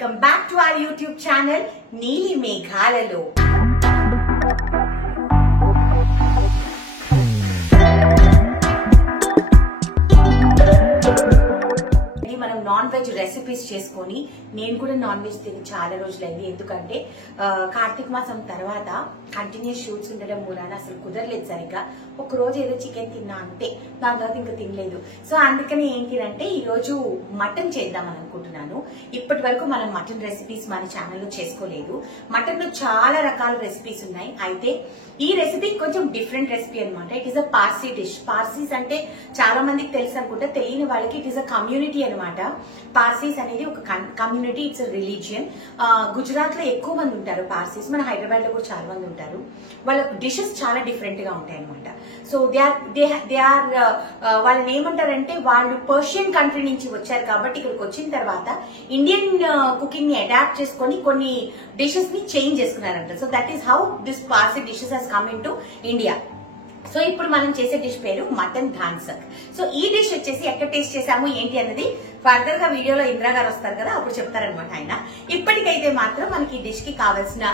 Welcome back to our YouTube channel నీలి మేఘాలలో. మనం నాన్ వెజ్ రెసిపీస్ చేసుకొని, నేను కూడా నాన్ వెజ్ తిని చాలా రోజులైంది. ఎందుకంటే కార్తీక మాసం తర్వాత కంటిన్యూస్ షూట్స్ ఉండడం మూలాన అసలు కుదరలేదు సరిగ్గా. ఒక రోజు ఏదో చికెన్ తిన్నా అంతే, దాని తర్వాత ఇంకా తినలేదు. సో అందుకని ఏంటిదంటే ఈ రోజు మటన్ చేద్దామని అనుకుంటున్నాను. ఇప్పటి వరకు మనం మటన్ రెసిపీస్ మన ఛానల్లో చేసుకోలేదు. మటన్ లో చాలా రకాల రెసిపీస్ ఉన్నాయి. అయితే ఈ రెసిపీ కొంచెం డిఫరెంట్ రెసిపీ అనమాట. It is a Parsi dish. Parsis అంటే చాలా మందికి తెలుసు అనుకుంటా, తెలియని వాళ్ళకి ఇట్ ఈస్ అ కమ్యూనిటీ అనమాట. పార్సీస్ అనేది ఒక కమ్యూనిటీ, ఇట్స్ రిలీజియన్. గుజరాత్ లో ఎక్కువ మంది ఉంటారు పార్సీస్, మన హైదరాబాద్ లో కూడా చాలా మంది ఉంటారు. వాళ్ళ డిషెస్ చాలా డిఫరెంట్ గా ఉంటాయి అనమాట. సో దే ఆర్ వాళ్ళని ఏమంటారంటే, వాళ్ళు పర్షియన్ కంట్రీ నుంచి వచ్చారు కాబట్టి ఇక్కడికి వచ్చిన తర్వాత ఇండియన్ కుకింగ్ ని అడాప్ట్ చేసుకొని కొన్ని డిషెస్ ని చేంజ్ చేసుకున్నారంట. So that is how this Parsi dishes has come into India. So ఇప్పుడు మనం చేసే డిష్ పేరు మటన్ ధాన్సక్. సో ఈ డిష్ వచ్చేసి ఎక్కడ టేస్ట్ చేసాము ఏంటి అన్నది ఫర్దర్ గా వీడియోలో ఇంద్రా గారు వస్తారు కదా, అప్పుడు చెప్తారనమాట ఆయన. ఇప్పటికైతే మాత్రం మనకి ఈ డిష్ కి కావాల్సిన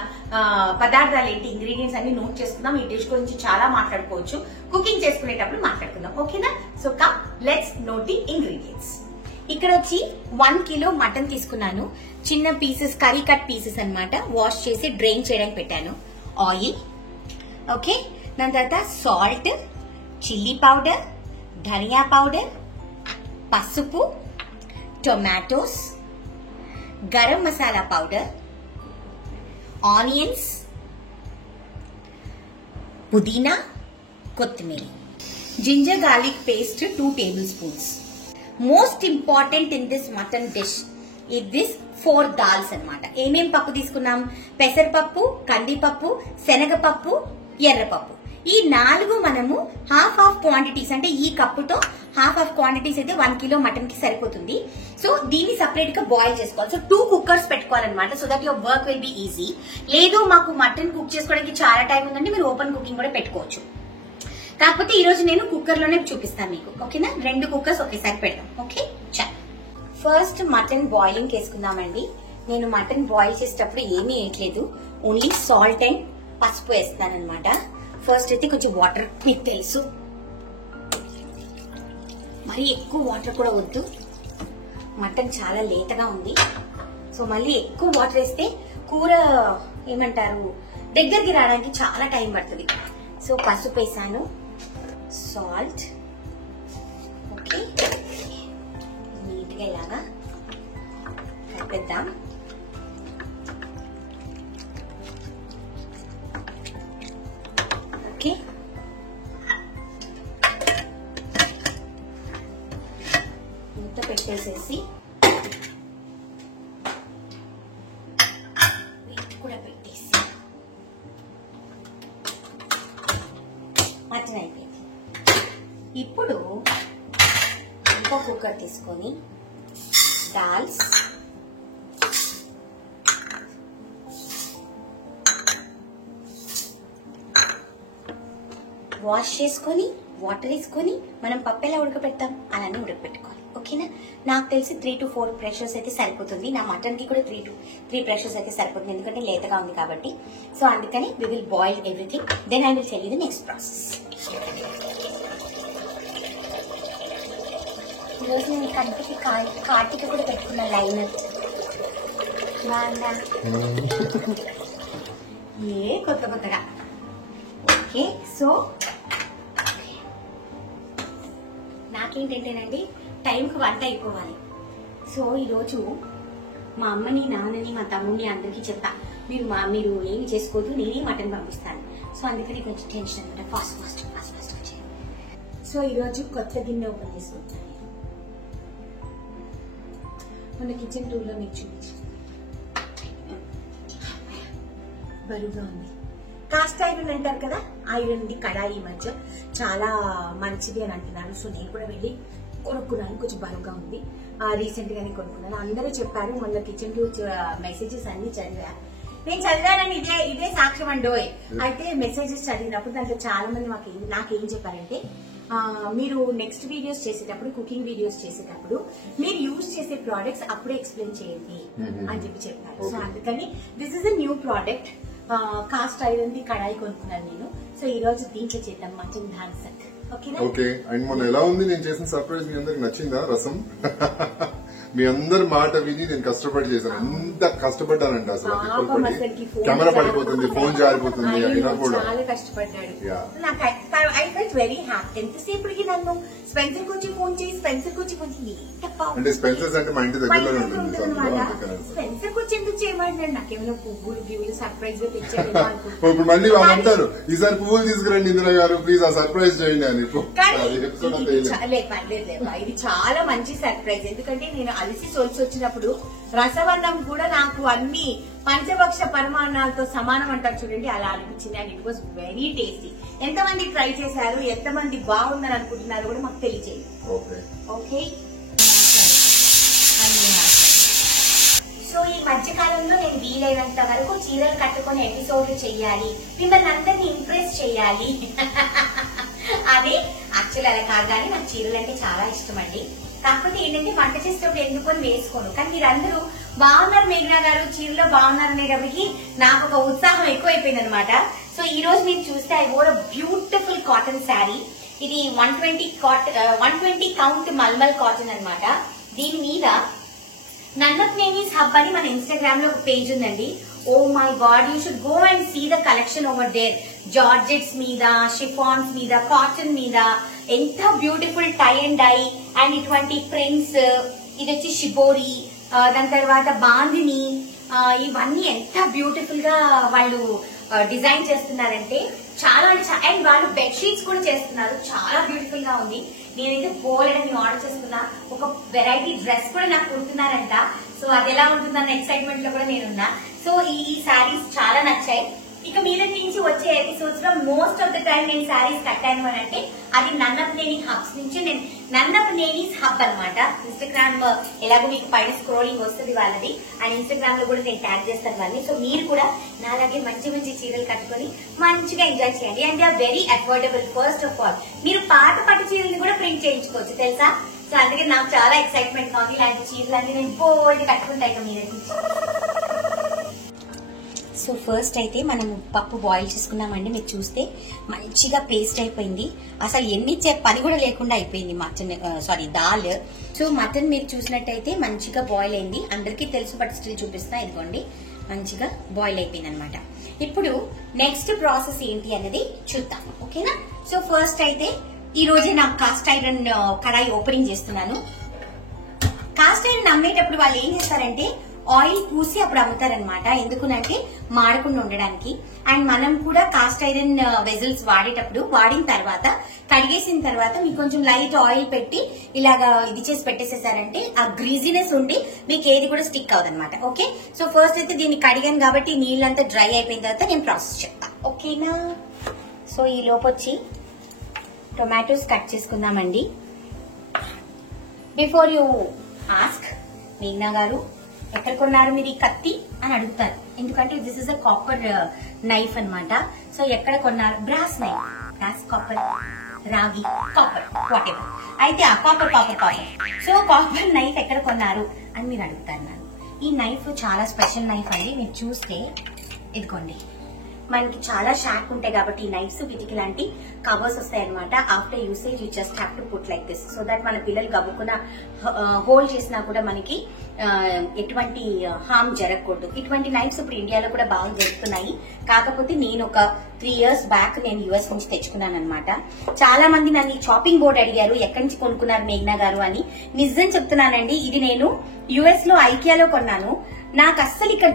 పదార్థాలు ఏంటి, ఇంగ్రీడియంట్స్ అన్ని నోట్ చేసుకుందాం. ఈ డిష్ గురించి చాలా మాట్లాడుకోవచ్చు, కుకింగ్ చేసుకునేటప్పుడు మాట్లాడుకుందాం. ఓకేనా? So come let's note the ingredients. ఇక్కడ వచ్చి 1 కిలో మటన్ తీసుకున్నాను. చిన్న పీసెస్, కర్రీ కట్ పీసెస్ అన్నమాట. వాష్ చేసి డ్రైన్ చేయడానికి పెట్టాను. ఆయిల్, ఓకే, దాని తర్వాత సాల్ట్, చిల్లీ పౌడర్, ధనియా పౌడర్, పసుపు, tomatoes, garam masala powder, onions, పుదీనా, కొత్తిమీర, ginger garlic paste 2 table spoons. Most important in this mutton dish is this 4 dals అన్నమాట. ఏమేం పప్పు తీసుకున్నాం? పెసరపప్పు, కందిపప్పు, శనగపప్పు, ఎర్రపప్పు. ఈ 4 మనము హాఫ్ క్వాంటిటీస్, అంటే ఈ కప్పుతో హాఫ్ క్వాంటిటీస్ అయితే 1 కిలో మటన్ కి సరిపోతుంది. సో దీన్ని సపరేట్ గా బాయిల్ చేసుకోవాలి. సో 2 కుక్కర్స్ పెట్టుకోవాలన్నమాట. So that your work will be easy. లేదు మాకు మటన్ కుక్ చేసుకోవడానికి చాలా టైం ఉందంటే మీరు ఓపెన్ కుకింగ్ కూడా పెట్టుకోవచ్చు. కాకపోతే ఈ రోజు నేను కుక్కర్ లోనే చూపిస్తాను మీకు. ఓకేనా? 2 కుక్కర్స్ ఒకేసారి పెడదాం. ఓకే, చా. ఫస్ట్ మటన్ బాయిలింగ్ వేసుకుందామండి. నేను మటన్ బాయిల్ చేసేటప్పుడు ఏమీ వేయట్లేదు, ఓన్లీ సాల్ట్ అండ్ పసుపు వేస్తాను అనమాట. ఫస్ట్ అయితే కొంచెం వాటర్, మీకు తెలుసు మరి ఎక్కువ వాటర్ కూడా వద్దు, మటన్ చాలా లేతగా ఉంది. సో మళ్ళీ ఎక్కువ వాటర్ వేస్తే కూర ఏమంటారు దగ్గరికి రావడానికి చాలా టైం పడుతుంది. సో పసుపు వేసాను, సాల్ట్, ఓకే, నీట్గా ఇలాగా కలిపేద్దాం. ఓకే, మూత పెట్టేసేసి కూడా పెట్టేసి మటన్ అయిపోయింది. ఇప్పుడు ఇంకో కుక్కర్ తీసుకొని దాల్స్, వాష్ చేసుకొని వాటర్ వేసుకొని మనం పప్పు ఎలా ఉడకపెడతాం అలానే ఉడకపెట్టుకోవాలి. ఓకేనా? నాకు తెలిసి 3 to 4 ప్రెషర్స్ అయితే సరిపోతుంది. నా మటన్ కి కూడా 3 ప్రెషర్స్ అయితే సరిపోతుంది, ఎందుకంటే లేతగా ఉంది కాబట్టి. సో అందుకని we will boil everything, then I will tell you the next process. ఈరోజు నేను కంటికి కార్తీక కూడా పెట్టుకున్న లైనర్ ఏ కొత్తగా. ఓకే, సో నాకేంటంటేనండి టైంకి వంట అయిపోవాలి. సో ఈరోజు మా అమ్మని, నాన్నని, మా తమ్ముడిని అందరికీ చెప్పా, మీరు ఏమి చేసుకోవద్దు, నేనే మటన్ పంపిస్తాను. సో అందుకని కొంచెం టెన్షన్ అనమాట. ఫాస్ట్ వచ్చాయి. సో ఈరోజు కొత్త గిన్నె ఓపెన్ చేసుకుంటాను. మన కిచెన్ టూర్ లో మీకు చూపించు, బరువుగా ఉంది. కాస్ట్ ఐరన్ అంటారు కదా, ఐరన్ ది కడాయి మధ్య చాలా మంచిది అని అంటున్నారు. సో నేను కూడా వెళ్ళి కొనుక్కున్నాను, కొంచెం బరువుగా ఉంది. రీసెంట్ గానే కొనుక్కున్నాను. అందరూ చెప్పారు, మొన్న కిచెన్ టూర్ మెసేజెస్ అన్ని చదివా. నేను చదివానని ఇదే సాక్ష్యం అండోయ్. అయితే మెసేజెస్ చదివినప్పుడు దాంట్లో చాలా మంది నాకేం చెప్పారంటే, మీరు నెక్స్ట్ వీడియోస్ చేసేటప్పుడు, కుకింగ్ వీడియోస్ చేసేటప్పుడు మీరు యూజ్ చేసే ప్రోడక్ట్స్ అప్పుడే ఎక్స్ప్లెయిన్ చేయండి అని చెప్పారు. సో అందుకని this is a new product. Cast iron the kadai కొనుక్కున్నాను నేను. సో ఈ రోజు దీంట్లో చేద్దాం మటన్ ధాన్సక్. ఓకే. అండ్ మొన్న ఎలా ఉంది నేను చేసిన సర్ప్రైజ్? మీ అందరికి నచ్చిందా? రసం మీ అందరి మాట విని నేను కష్టపడి చేశాను. ఎంత కష్టపడ్డానంటే అసలు కెమెరా పడిపోతుంది, ఫోన్ జారిపోతుంది అయినా కూడా చాలా కష్టపడ్డాడు. I felt very happy. ఎంతసేపటికి నన్ను స్పెన్సర్ వచ్చి ఫోన్ చేసి స్పెన్సర్ వచ్చి అంటే స్పెన్సర్స్ అంటే మా ఇంటి దగ్గరలో ఉంటుంది. స్పెన్సర్ వచ్చి ఎందుకు చేయమంటాడు? నాకేమైనా పువ్వులు గివ్వులు సర్ప్రైజ్ గా తెచ్చాడు. ఇప్పుడు మళ్ళీ వాళ్ళు అంటారు ఈసారి పువ్వులు తీసుకురండి ఇందిరా గారు ప్లీజ్ ఆ సర్ప్రైజ్ చేయండి అని. ఇది చాలా మంచి సర్ప్రైజ్. ఎందుకంటే నేను అలసి సొలిసి వచ్చినప్పుడు రసవన్నం కూడా నాకు అన్ని పంచభక్ష పరిమాణాలతో సమానం అంటారు చూడండి, అలా అనిపించింది. And it was very tasty. ఎంతమంది ట్రై చేశారు, ఎంతమంది బాగుందని అనుకుంటున్నారు కూడా మాకు తెలియజేయండి. ఓకే. సో ఈ మధ్య కాలంలో నేను వీలైనంత వరకు చీరలు కట్టుకుని ఎపిసోడ్లు చెయ్యాలి, మిమ్మల్ని అందరినీ ఇంప్రెస్ చెయ్యాలి అదే. యాక్చువల్ అలా కాదు, కానీ నాకు చీరలు అంటే చాలా ఇష్టం అండి. కాకపోతే ఏంటంటే వంట చేసేటప్పుడు ఎందుకొని వేసుకోను. కానీ మీరందరూ బాగున్నారు మేఘనా గారు, చీరలో బాగున్నారు అనేటప్పటికి నాకు ఒక ఉత్సాహం ఎక్కువైపోయింది అనమాట. సో ఈ రోజు మీరు చూస్తే I wore a beautiful cotton sari. ఇది 120 కౌంట్ మల్మల్ కాటన్ అనమాట. దీని మీద నన్నప్నేనీస్ హబ్ అని మన ఇన్స్టాగ్రామ్ లో ఒక పేజ్ ఉందండి. Oh my god, you should go and see the collection over there. Georgettes మీద, షిఫాన్స్ మీద, కాటన్ మీద ఎంత beautiful tie and dye and ఇటువంటి ప్రింట్స్. ఇది వచ్చి షిబోరి, దాని తర్వాత బాందిని, ఇవన్నీ ఎంత బ్యూటిఫుల్ గా వాళ్ళు డిజైన్ చేస్తున్నారంటే చాలా అంటే. అండ్ వాళ్ళు బెడ్షీట్స్ కూడా చేస్తున్నారు, చాలా బ్యూటిఫుల్ గా ఉంది. నేనైతే బోల్డ్ ఆర్డర్ చేసుకున్నా. ఒక వెరైటీ డ్రెస్ కూడా నాకు కుడుతున్నారంట. సో అది ఎలా ఉంటుందన్న ఎక్సైట్మెంట్ లో కూడా నేనున్నా. సో ఈ శారీస్ చాలా నచ్చాయి. ఇక మీద నుంచి వచ్చే ఎపిసోడ్స్ లో మోస్ట్ ఆఫ్ ద టైం నేను శారీస్ కట్టాను అని అంటే అది నన్నప్నేని హబ్స్ నుంచి. నేను నన్నప్నేనీస్ హబ్ అనమాట. ఇన్స్టాగ్రామ్ ఎలాగో మీకు పైన స్క్రోలింగ్ వస్తుంది వాళ్ళది, అండ్ ఇన్స్టాగ్రామ్ లో కూడా నేను ట్యాగ్ చేస్తాను వాళ్ళని. సో మీరు కూడా నాలాగే మంచి మంచి చీరలు కట్టుకుని మంచిగా ఎంజాయ్ చేయండి. And they are very affordable. First of all మీరు పాత పట్టు చీరల్ని కూడా ప్రింట్ చేయించుకోవచ్చు తెలుసా. సో అందుకే నాకు చాలా ఎక్సైట్మెంట్ గా ఉంది. ఇలాంటి చీరలన్నీ నేను బోల్డ్ కట్టుకుంటా ఇక మీద నుంచి. సో ఫస్ట్ అయితే మనం పప్పు బాయిల్ చేసుకున్నామండి. మీరు చూస్తే మంచిగా పేస్ట్ అయిపోయింది. అసలు ఎన్ని పని కూడా లేకుండా అయిపోయింది మటన్, దాల్. సో మటన్ మీరు చూసినట్టయితే మంచిగా బాయిల్ అయింది. అందరికీ తెలుసు బట్ స్టిల్ చూపిస్తా. ఇదిగోండి మంచిగా బాయిల్ అయిపోయింది అనమాట. ఇప్పుడు నెక్స్ట్ ప్రాసెస్ ఏంటి అనేది చూద్దాం. ఓకేనా. సో ఫస్ట్ అయితే ఈ రోజే నాకు కాస్ట్ ఐరన్ కడాయి ఓపెనింగ్ చేస్తున్నాను. కాస్ట్ ఐరన్ అమ్మేటప్పుడు వాళ్ళు ఏం చేస్తారంటే ఆయిల్ పూసి అప్పుడు అమ్ముతారనమాట. ఎందుకునంటే మాడకుండా ఉండడానికి. అండ్ మనం కూడా కాస్ట్ ఐరన్ వెజల్స్ వాడేటప్పుడు వాడిన తర్వాత కడిగేసిన తర్వాత మీకు కొంచెం లైట్ ఆయిల్ పెట్టి ఇలాగా ఇది చేసి పెట్టేసేసారంటే ఆ గ్రీజీనెస్ ఉండి మీకు ఏది కూడా స్టిక్ అవదనమాట. ఓకే. సో ఫస్ట్ అయితే దీన్ని కడిగాను కాబట్టి నీళ్ళంతా డ్రై అయిపోయిన తర్వాత నేను ప్రాసెస్ చెప్తా. ఓకేనా. సో ఈ లోపొచ్చి టొమాటోస్ కట్ చేసుకుందామండి. బిఫోర్ యూ ఆస్క్ మేఘనా గారు ఎక్కడ కొన్నారు మీరు ఈ కత్తి అని అడుగుతారు. ఎందుకంటే this is a copper knife అనమాట. సో ఎక్కడ కొన్నారు? బ్రాస్ నైఫ్, బ్రాస్, కాపర్, రాగి, కాపర్, వాట్ ఎవర్. అయితే ఆ కాపర్. సో కాపర్ నైఫ్ ఎక్కడ కొన్నారు అని మీరు అడుగుతారు నన్ను. ఈ నైఫ్ చాలా స్పెషల్ నైఫ్ అండి. మీరు చూస్తే ఇదిగోండి మనకి చాలా షార్ప్ ఉంటాయి కాబట్టి ఈ నైఫ్స్ వీటికి ఇలాంటి కవర్స్ వస్తాయి అనమాట. After usage you just have to put like this so that మన పిల్లలు గబుక్కున హోల్డ్ చేసినా కూడా మనకి ఎటువంటి హార్మ్ జరగకూడదు. ఇటువంటి నైఫ్స్ ఇప్పుడు ఇండియాలో కూడా బాగా దొరుకుతున్నాయి. కాకపోతే నేను ఒక 3 years బ్యాక్ నేను యుఎస్ నుంచి తెచ్చుకున్నాను అనమాట. చాలా మంది నన్ను ఈ చాపింగ్ బోర్డ్ అడిగారు ఎక్కడి నుంచి కొనుక్కున్నారు మేఘనా గారు అని. నిజం చెప్తున్నానండి, ఇది నేను యుఎస్ లో ఐకియాలో కొన్నాను. నాకు అస్సలు ఇక్కడ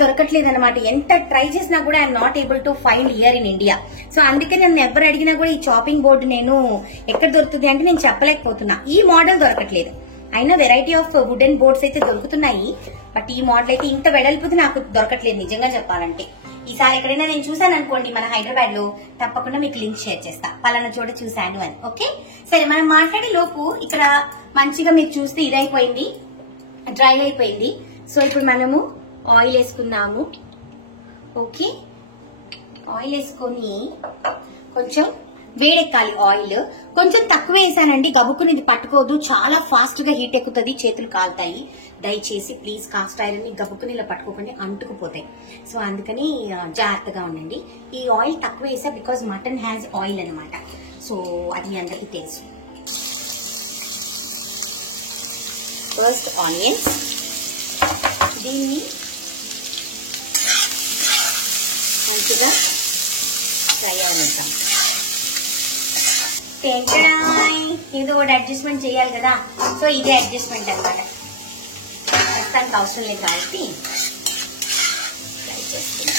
దొరకట్లేదు అనమాట. ఎంత ట్రై చేసినా కూడా I'm not able to find here in India. So అందుకే నన్ను ఎవరు అడిగినా కూడా ఈ చాపింగ్ బోర్డు నేను ఎక్కడ దొరుకుతుంది అంటే నేను చెప్పలేకపోతున్నా. ఈ మోడల్ దొరకట్లేదు. అయినా వెరైటీ ఆఫ్ వుడెన్ బోర్డ్స్ అయితే దొరుకుతున్నాయి. బట్ ఈ మోడల్ అయితే ఇంత వెడల్పుది నాకు దొరకట్లేదు నిజంగా చెప్పాలంటే. ఈసారి ఎక్కడైనా నేను చూసాను అనుకోండి మన హైదరాబాద్ లో, తప్పకుండా మీకు లింక్ షేర్ చేస్తా పలానా చోట చూశాను అని. ఓకే. సరే, మనం మాట్లాడే లోపు ఇక్కడ మంచిగా మీరు చూస్తే ఇదైపోయింది, డ్రై అయిపోయింది. సో ఇప్పుడు మనము ఆయిల్ వేసుకుందాము. ఓకే. ఆయిల్ వేసుకొని కొంచెం వేడెక్కాలి ఆయిల్. కొంచెం తక్కువ వేసానండి, గబుక్కుని ఇది పట్టుకోదు, చాలా ఫాస్ట్ గా హీట్ ఎక్కుతుంది, చేతులు కాలుతాయి. దయచేసి ప్లీజ్ కాస్ట్ ఐరన్ ని గబుక్కుని ఇలా పట్టుకోకండి, అంటుకుపోతాయి. సో అందుకని జాగ్రత్తగా ఉండండి. ఈ ఆయిల్ తక్కువ వేసా బికాజ్ మటన్ హ్యాస్ ఆయిల్ అనమాట. సో అది మీ అందరికీ తెలుసు. ఫస్ట్ ఆనియన్స్, దీన్ని మంచిగా ఫ్రై అవనిద్దాం. ఏదో ఒకటి అడ్జస్ట్మెంట్ చేయాలి కదా, సో ఇదే అడ్జస్ట్మెంట్ అనమాట. ప్రస్తుతానికి అవసరం లేదు కాబట్టి ఫ్రై చేస్తున్నాం.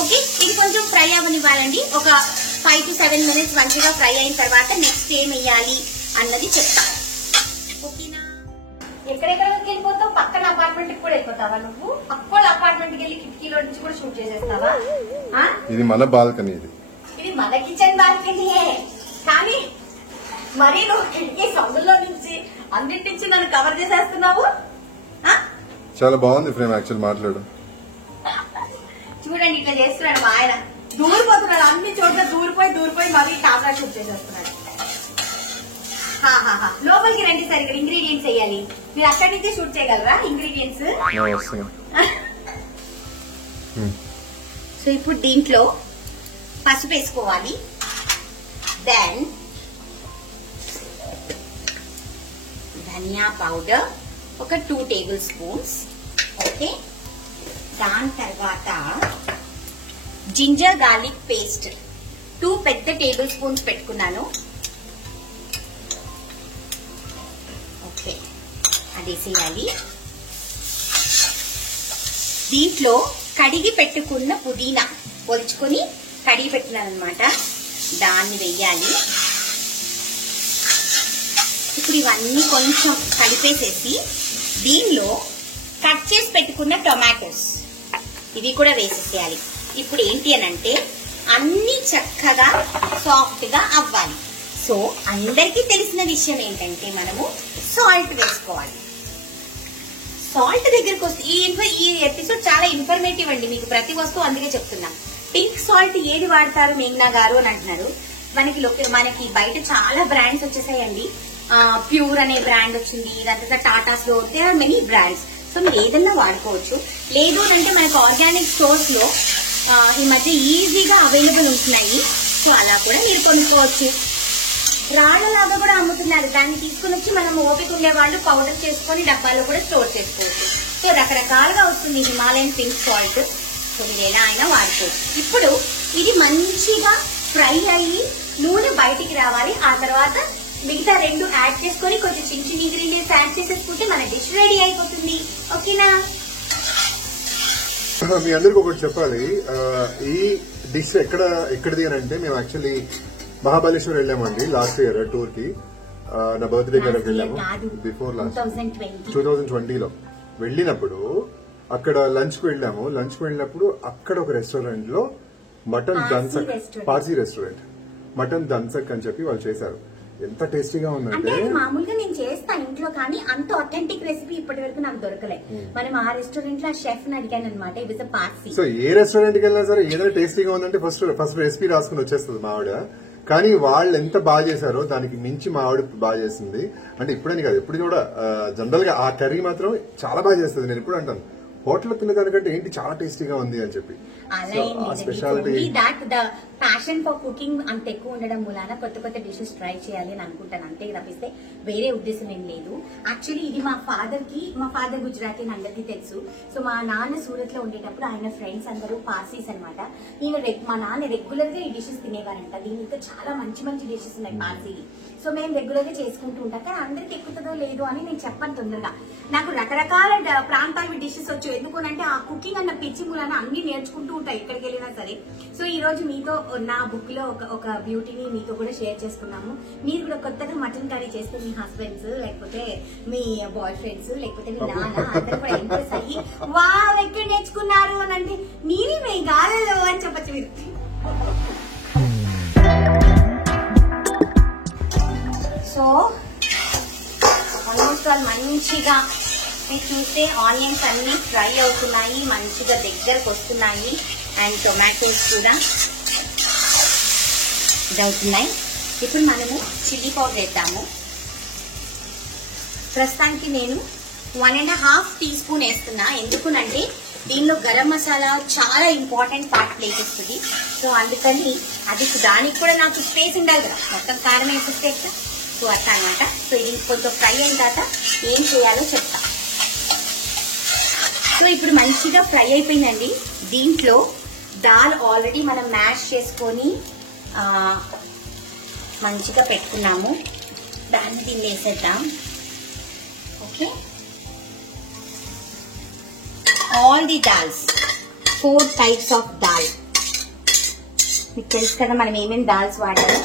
ఓకే, ఇది కొంచెం ఫ్రై అవ్వనివ్వాలండి. ఒక 5 to 7 minutes మంచిగా ఫ్రై అయిన తర్వాత నెక్స్ట్ ఏం వేయాలి అన్నది చెప్తా. ఓకేనా? ఎక్కడెక్కడికి వెళ్ళిపోతావు? పక్కన అపార్ట్మెంట్ కి కూడా వెళ్ళిపోతావా నువ్వు? అక్కడ అపార్ట్మెంట్ కి వెళ్ళి కిటికీలో నుంచి కూడా షూట్ చేసేస్తావా? ఇది మన బాల్కనీ, ఇది మన కిచెన్ బాల్కనీయే, కానీ మరి నువ్వు కిటికీ సందులో నుంచి అన్నిటి నుంచి నన్ను కవర్ చేసేస్తున్నావు. చాలా బాగుంది ఫ్రేమ్ యాక్చువల్ మాట్లాడు. చూడండి ఇట్లా చేస్తున్నాడు మా ఆయన, దూరిపోతున్నాడు, అన్ని చోట్ల దూరిపోయి మళ్ళీ కెమెరా షూట్ చేసేస్తున్నాడు. లోపలికి రండి, సార్ ఇక్కడ ఇంగ్రీడియంట్స్ వేయాలి. మీరు అక్కడి నుంచి షూట్ చేయగలరా ఇంగ్రీడియంట్స్? సో ఇప్పుడు దీంట్లో పసుపు వేసుకోవాలి. దెన్ ధనియా పౌడర్ ఒక 2 tablespoons. ఓకే, దాని తర్వాత జింజర్ గార్లిక్ పేస్ట్ 2 పెద్ద tablespoons పెట్టుకున్నాను. ఓకే, అది వేసేయాలి. దీంట్లో కడిగి పెట్టుకున్న పుదీనా పొలుచుకొని కడిగి పెట్టినాను అనమాట, దాన్ని వెయ్యాలి. ఇప్పుడు ఇవన్నీ కొంచెం కలిపేసేసి దీనిలో కట్ చేసి పెట్టుకున్న టొమాటోస్ ఇవి కూడా వేసేసేయాలి. ఇప్పుడు ఏంటి అని అంటే అన్ని చక్కగా సాఫ్ట్ గా అవ్వాలి. సో అందరికీ తెలిసిన విషయం ఏంటంటే మనము సాల్ట్ వేసుకోవాలి. సాల్ట్ దగ్గరకు వస్తే ఈ ఎపిసోడ్ చాలా ఇన్ఫర్మేటివ్ అండి, మీకు ప్రతి వస్తువు అందుకే చెప్తున్నా. పింక్ సాల్ట్ ఏది వాడతారు మేఘ్నా గారు అని అంటున్నారు. మనకి బయట చాలా బ్రాండ్స్ వచ్చేసాయండి. ప్యూర్ అనే బ్రాండ్ వచ్చింది, తర్వాత టాటాస్ లో they are many brands. So మీరు ఏదన్నా వాడుకోవచ్చు. లేదు అంటే మనకు ఆర్గానిక్ స్టోర్స్ లో ఈ మధ్య ఈజీగా అవైలబుల్ ఉంటున్నాయి. సో అలా కూడా మీరు కొనుక్కోవచ్చు. రాళ్లలాగా కూడా అమ్ముతున్నారు, దాన్ని తీసుకుని వచ్చి మనం ఓపిక ఉండే వాళ్ళు పౌడర్ చేసుకుని డబ్బాలో కూడా స్టోర్ చేసుకోవచ్చు. సో రకరకాలుగా వస్తుంది హిమాలయన్ పింక్ సాల్ట్. సో మీరు ఎలా అయినా వాడుకోవచ్చు. ఇప్పుడు ఇది మంచిగా ఫ్రై అయ్యి నూనె బయటికి రావాలి. ఆ తర్వాత మిగతా 2 యాడ్ చేసుకుని కొంచెం చిన్న చిన్న ఇంగ్రీడియంట్స్ యాడ్ చేసేసుకుంటే మన డిష్ రెడీ అయిపోతుంది. ఓకేనా? మీ అందరికి ఒకటి చెప్పాలి, ఈ డిష్ ఎక్కడిది అని అంటే మేము యాక్చువల్లీ మహాబలేశ్వర్ వెళ్ళామండి లాస్ట్ ఇయర్ టూర్ కి. నా బర్త్డే కనుక వెళ్ళాము, బిఫోర్ లాస్ట్ 2020లో వెళ్ళినప్పుడు అక్కడ లంచ్ కు వెళ్ళినప్పుడు అక్కడ ఒక రెస్టారెంట్ లో మటన్ దన్సక్, పార్సీ రెస్టారెంట్, మటన్ దన్సక్ అని చెప్పి వాళ్ళు చేశారు. ఎంత టేస్టీగా ఉందంటే, మామూలుగా నేను చేస్తాను ఇంట్లో, కానీ అంత ఆథెంటిక్ రెసిపీ ఇప్పటి వరకు నాకు దొరకలేదు. మనం ఆ రెస్టారెంట్ లో షెఫ్ ని అడిగాను అనమాట, it was Parsi. So A restaurant కి వెళ్ళినా సరే ఏదైనా టేస్టీగా ఉందంటే ఫస్ట్ రెసిపీ రాసుకుని వచ్చేస్తుంది మా ఆవిడ. కానీ వాళ్ళు ఎంత బాగా చేశారో దానికి మించి మా ఆవిడ బాగా చేసింది. అంటే ఇప్పుడని కాదు, ఎప్పుడు కూడా జనరల్ గా ఆ కర్రీ మాత్రం చాలా బాగా చేస్తుంది. నేను ఎప్పుడు అంటాను హోటల్లో తిన్నదానికంటే ఏంటి చాలా టేస్టీగా ఉంది అని చెప్పి. స్పెషాలిటీ ప్యాషన్ ఫర్ కుకింగ్ అంత ఎక్కువ ఉండడం మూలాన కొత్త కొత్త డిషెస్ ట్రై చేయాలి అని అనుకుంటాను, అంతే తప్పిస్తే వేరే ఉద్దేశం ఏం లేదు. యాక్చువల్లీ ఇది మా ఫాదర్ గుజరాతీ అందరికీ తెలుసు. సో మా నాన్న సూరత్ లో ఉండేటప్పుడు ఆయన ఫ్రెండ్స్ అందరూ పార్సీస్ అనమాట. మా నాన్న రెగ్యులర్ గా ఈ డిషెస్ తినేవారంట. దీని ఇంకా చాలా మంచి మంచి డిషెస్ ఉన్నాయి పార్సీ. సో మేము రెగ్యులర్ గా చేసుకుంటూ ఉంటాం, కానీ అందరికి ఎక్కుతుందో లేదో అని నేను చెప్పను తొందరగా. నాకు రకరకాల ప్రాంతాల డిషెస్ వచ్చు, ఎందుకంటే ఆ కుకింగ్ అన్న పిచ్చి మూలన అన్ని నేర్చుకుంటూ ఉంటాయి ఎక్కడికి వెళ్ళినా సరే. సో ఈ రోజు మీతో నా బుక్ లో ఒక బ్యూటీని మీతో కూడా షేర్ చేసుకున్నాము. మీరు కూడా కొత్తగా మటన్ కర్రీ చేస్తే మీ హస్బెండ్స్, లేకపోతే మీ బాయ్ ఫ్రెండ్స్, లేకపోతే మీ నాన్న అందరూ కూడా ఇంప్రెస్ అయ్యి వావ్ ఎక్కడ నేర్చుకున్నారు అని అంటే నేనే మీ గాలలో అని చెప్పచ్చు మీరు. సో ఆల్మోస్ట్ ఆల్ మంచిగా మీరు చూస్తే ఆనియన్స్ అన్ని ఫ్రై అవుతున్నాయి, మంచిగా దగ్గరకు వస్తున్నాయి. అండ్ టొమాటోస్ కూడా ఇదవుతున్నాయి. ఇప్పుడు మనము చిల్లీ పౌడర్ వేద్దాము. ప్రస్తుతానికి నేను 1.5 టీ స్పూన్ వేస్తున్నా. ఎందుకునంటే దీనిలో గరం మసాలా చాలా ఇంపార్టెంట్ పార్ట్ ప్లే చేస్తుంది. సో అందుకని అది దానికి కూడా నాకు స్పేస్ ఉండాలి కదా, మొత్తం కారం వేసేస్తే ఎట్లా. సో అట్లా అనమాట. సో ఇది కొంచెం ఫ్రై అయిన తర్వాత ఏం చేయాలో చెప్తా. సో ఇప్పుడు మంచిగా ఫ్రై అయిపోయిందండి. దీంట్లో దాల్ ఆల్రెడీ మనం మ్యాష్ చేసుకొని మంచిగా పెట్టుకున్నాము. దాన్ని దీన్ని వేసేద్దాం. Okay, all the dals, 4 types of dal. మీకు తెలుసు కదా మనం ఏమేమి దాల్స్ వాడాలి.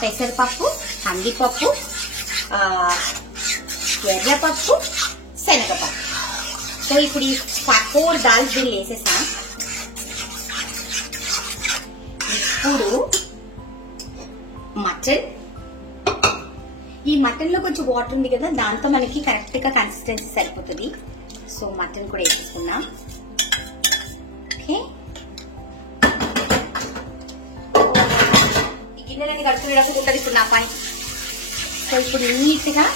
పెసరపప్పు, కందిపప్పు, ఎర్రపప్పు, శనగపప్పు. సో ఇప్పుడు ఈ 4 దాల్స్ దీన్ని వేసేసాం. ఇప్పుడు మటన్, ఈ మటన్ లో కొంచెం వాటర్ ఉంది కదా, దాంతో మనకి కరెక్ట్ గా కన్సిస్టెన్సీ సరిపోతుంది. సో మటన్ కూడా వేసేసుకున్నాం. ఓకే, ఈ గిన్నెలన్నీ కడుక్కునేటప్పుడు ఉంటుంది ఇప్పుడు నా పని. సో ఇప్పుడు నీట్ గా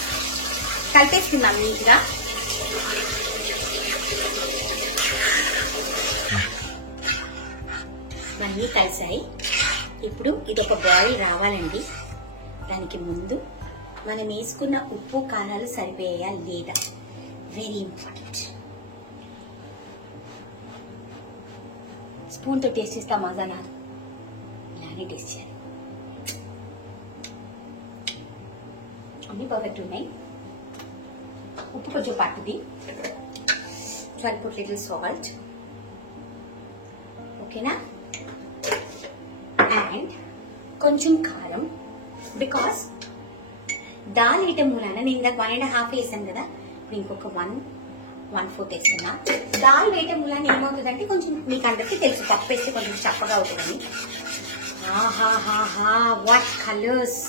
కలిపేసుకుందాం. నీట్ గా అన్నీ కలిసాయి. ఇప్పుడు ఇది ఒక బాయిల్ రావాలండి. దానికి ముందు మనం వేసుకున్న ఉప్పు కారాలు సరిపోయా లేదా, వెరీ ఇంపార్టెంట్. స్పూన్ తో టేస్ట్ చేస్తా, మజా రాదు, ఇలానే టేస్ట్ చేయాలి. అన్ని పర్ఫెక్ట్ ఉన్నాయి. ఉప్పు కొంచెం పట్టుది. 12 లిటిల్ సాల్ట్. ఓకేనా, అండ్ కొంచెం కారం. బికాస్ దాల్ వేయటం మూలాన నేను ఇందాక 1.5 వేసాను కదా, ఇప్పుడు ఇంకొక 1/4 వేస్తున్నా. దాల్ వేయటం మూలాన ఏమవుతుందంటే కొంచెం మీకు అందరికీ తెలుసు, పప్పు వేస్తే కొంచెం చప్పగా అవుతుందని. What colours,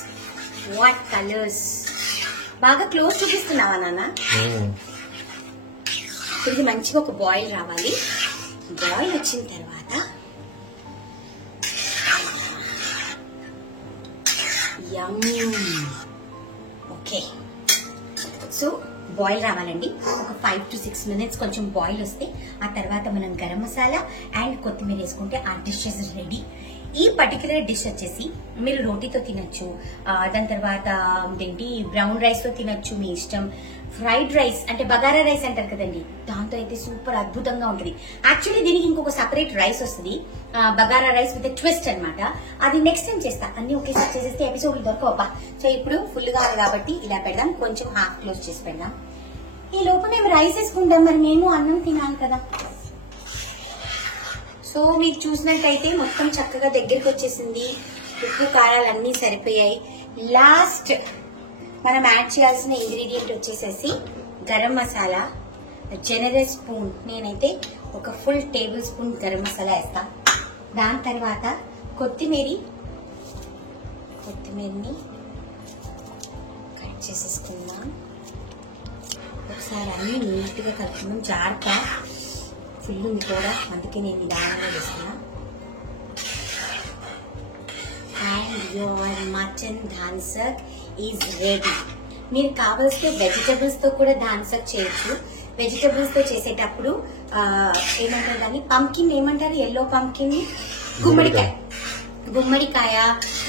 what colours. బాగా క్లోజ్ చూపిస్తున్నావా నాన్న? ఇప్పుడు ఇది మంచిగా ఒక బాయిల్ రావాలి. బాయిల్ వచ్చిన తర్వాత ఓకే, సో బాయిల్ రావాలండి. ఒక 5 to 6 minutes కొంచెం బాయిల్ వస్తే ఆ తర్వాత మనం గరం మసాలా అండ్ కొత్తిమీర వేసుకుంటే ఆ డిష్ ఇస్ రెడీ. ఈ పర్టికులర్ డిష్ వచ్చేసి మీరు రోటీతో తినొచ్చు, దాని తర్వాత ఏంటి బ్రౌన్ రైస్ తో తినొచ్చు, మీ ఇష్టం. ఫ్రైడ్ రైస్ అంటే బగారా రైస్ అంటారు కదండి, దాంతో అయితే సూపర్ అద్భుతంగా ఉంటుంది. యాక్చువల్లీ దీనికి ఇంకొక సపరేట్ రైస్ వస్తుంది, బగారా రైస్ విత్ ట్విస్ట్ అనమాట. అది నెక్స్ట్ టైం చేస్తా. అన్ని ఒకేసారి చేసేస్తే ఎపిసోడ్లు దొరకవబ్బా. సో ఇప్పుడు ఫుల్ గా ఉంది కాబట్టి ఇలా పెడదాం, కొంచెం హాఫ్ క్లోజ్ చేసి పెడదాం. ఈ లోపు మేము రైస్ వేసుకుంటాం, మరి మేము అన్నం తినాలి కదా. సో మీరు చూసినట్టయితే మొత్తం చక్కగా దగ్గరికి వచ్చేసింది. ఉప్పు కారాలు అన్ని సరిపోయాయి. లాస్ట్ మనం యాడ్ చేయాల్సిన ఇంగ్రీడియంట్ వచ్చేసేసి గరం మసాలా. జనరల్ స్పూన్, నేనైతే ఒక full table spoon garam masala వేస్తా. దాని తర్వాత కొత్తిమీరని కట్ చేసేసుకుందాం. ఒకసారి అన్ని నీట్ గా కలుపుకుందాం. జాగ్రత్త, ఫుల్ ఉంది కూడా, అందుకే నేను నిదానంగా వేస్తున్నా. And your mutton dhansak is ready. మీరు కావలిస్తే వెజిటబుల్స్ తో కూడా ధాన్సక్ చేయొచ్చు. వెజిటబుల్స్ తో చేసేటప్పుడు ఏమంటారు దాన్ని, పంకిన్ ఏమంటారు, ఎల్లో పంకిన్, గుమ్మడికాయ,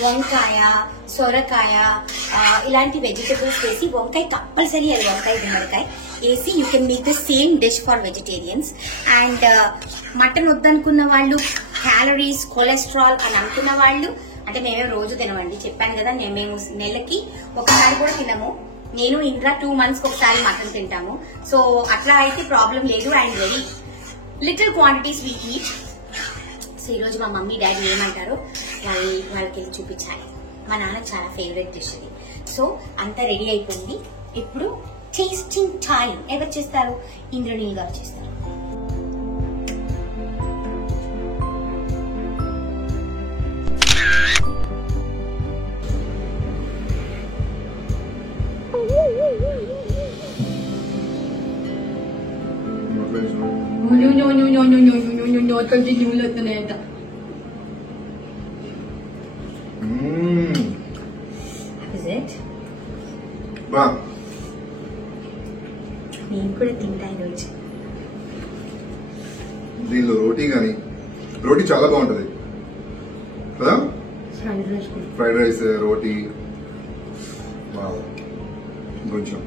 వంకాయ, సొరకాయ, ఇలాంటి వెజిటబుల్స్ వేసి, వంకాయ కంపల్సరీ, అది వంకాయ గుమ్మడికాయ వేసి you can make the same dish for vegetarians. And mutton వద్దనుకున్న వాళ్ళు, క్యాలరీస్, కొలెస్ట్రాల్ అని అనుకున్న వాళ్ళు, అంటే మేమే రోజు తినమండి, చెప్పాను కదా, మేము నెలకి ఒకసారి కూడా తినము. నేను ఇంట్లో 2 months ఒకసారి మటన్ తింటాము. సో అట్లా అయితే ప్రాబ్లం లేదు. And very little quantities we eat. So ఈరోజు మా మమ్మీ డాడీ ఏమంటారో వాళ్ళకి వెళ్ళి చూపించాలి. మా నాన్న చాలా ఫేవరెట్ డిష్ ఇది. సో అంతా రెడీ అయిపోయింది. ఇప్పుడు టేస్టింగ్ టైం. ఎవరు చేస్తారు? ఇంద్రనీల్ గారు చేస్తారు. No. రైట్? బా నేను కూడా తింటా ఈరోజు. దీనిలో రోటీ కానీ, రోటీ చాలా బాగుంటది కదా, ఫ్రైడ్ రైస్ కూడా. ఫ్రైడ్ రైస్ రోటీ కొంచెం.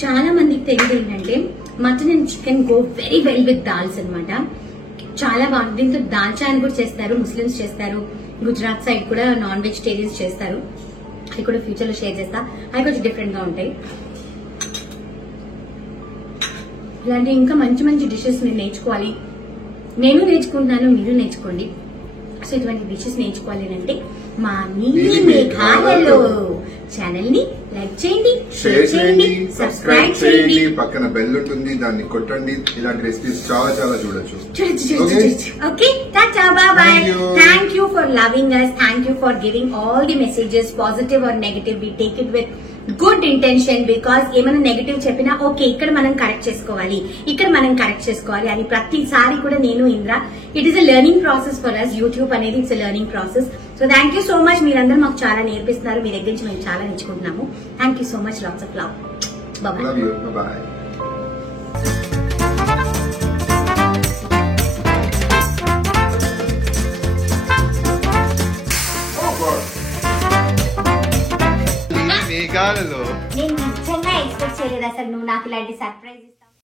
చాలా మందికి తెలియదు ఏంటంటే mutton and chicken go very well with dals అన్నమాట. చాలా బాగుంటుంది. దీంతో దాల్చా అని కూడా చేస్తారు, ముస్లిమ్స్ చేస్తారు, గుజరాత్ సైడ్ కూడా నాన్ వెజిటేరియన్స్ చేస్తారు. అవి కూడా ఫ్యూచర్ లో షేర్ చేస్తా. అవి కొంచెం డిఫరెంట్ గా ఉంటాయి. ఇలాంటి ఇంకా మంచి మంచి డిషెస్ నేను నేర్చుకోవాలి. నేను నేర్చుకుంటున్నాను, మీరు నేర్చుకోండి. సో ఇటువంటి డిషెస్ నేర్చుకోవాలి అంటే మా నీలి మేఘాలలో ఛానల్ ని లైక్ చేయండి, షేర్ చేయండి, సబ్స్క్రైబ్ చేయండి, పక్కన బెల్ ఉంటుంది దాన్ని కొట్టండి. ఇలాంటి రెసిపీస్ చాలా చాలా చూడొచ్చు. Okay, tata, bye bye. Thank you. Thank you for loving us. Thank you for giving all the messages, positive or negative. We take it with good intention because ఏమైనా నెగటివ్ చెప్పినా okay ఇక్కడ మనం correct చేసుకోవాలి, ఇక్కడ మనం correct చేసుకోవాలి అని ప్రతిసారి కూడా నేను ఇంద్ర it is a learning process for us. YouTube అనేది it's a learning process. So thank you so much. మీరందరూ మాకు చాలా నేర్పిస్తున్నారు. మీ దగ్గర నుంచి మేము చాలా నేర్చుకుంటున్నాము. Thank you so much. Lots of love. Bye. Love you. Bye-bye. నేను నిజంగా ఎక్స్పెక్ట్ చేయలేదు అసలు నువ్వు నాకు ఇలాంటి సర్ప్రైజ్